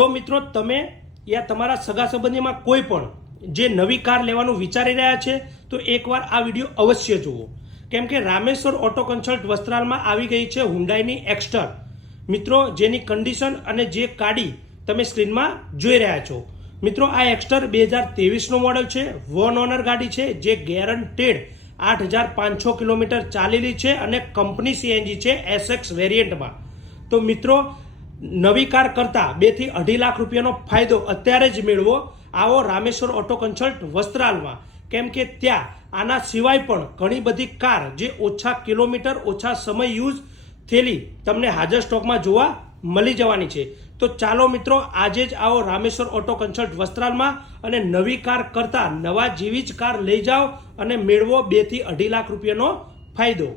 તો મિત્રો તમે યા તમારા સગા સંબંધીમાં કોઈ પણ જે નવી કાર લેવાનું વિચારી રહ્યા છે તો એકવાર આ વિડીયો અવશ્ય જુઓ, કેમ કે રામેશ્વર ઓટો કન્સલ્ટ વસ્ત્રાલમાં આવી ગઈ છે હુન્ડાઈની એક્સ્ટર મિત્રો, જેની કન્ડિશન અને જે ગાડી તમે સ્ક્રીનમાં જોઈ રહ્યા છો. મિત્રો આ એક્સ્ટર 2023નું મોડલ છે, વન ઓનર ગાડી છે, જે ગેરંટેડ 8500 કિલોમીટર ચાલેલી છે અને કંપની સીએનજી છે એસએક્સ વેરિયન્ટમાં. તો મિત્રો નવી કાર કરતાં 2 થી 2.5 લાખ રૂપિયાનો ફાયદો અત્યારે જ મેળવો. આવો રામેશ્વર ઓટો કન્સલ્ટ વસ્ત્રાલમાં, કેમ કે ત્યાં આના સિવાય પણ ઘણી બધી કાર જે ઓછા કિલોમીટર ઓછા સમય યુઝ થયેલી તમને હાજર સ્ટોકમાં જોવા મળી જવાની છે. તો ચાલો મિત્રો આજે જ આવો રામેશ્વર ઓટો કન્સલ્ટ વસ્ત્રાલમાં અને નવી કાર કરતાં નવા જેવી જ કાર લઈ જાઓ અને મેળવો 2 થી 2.5 લાખ રૂપિયાનો ફાયદો.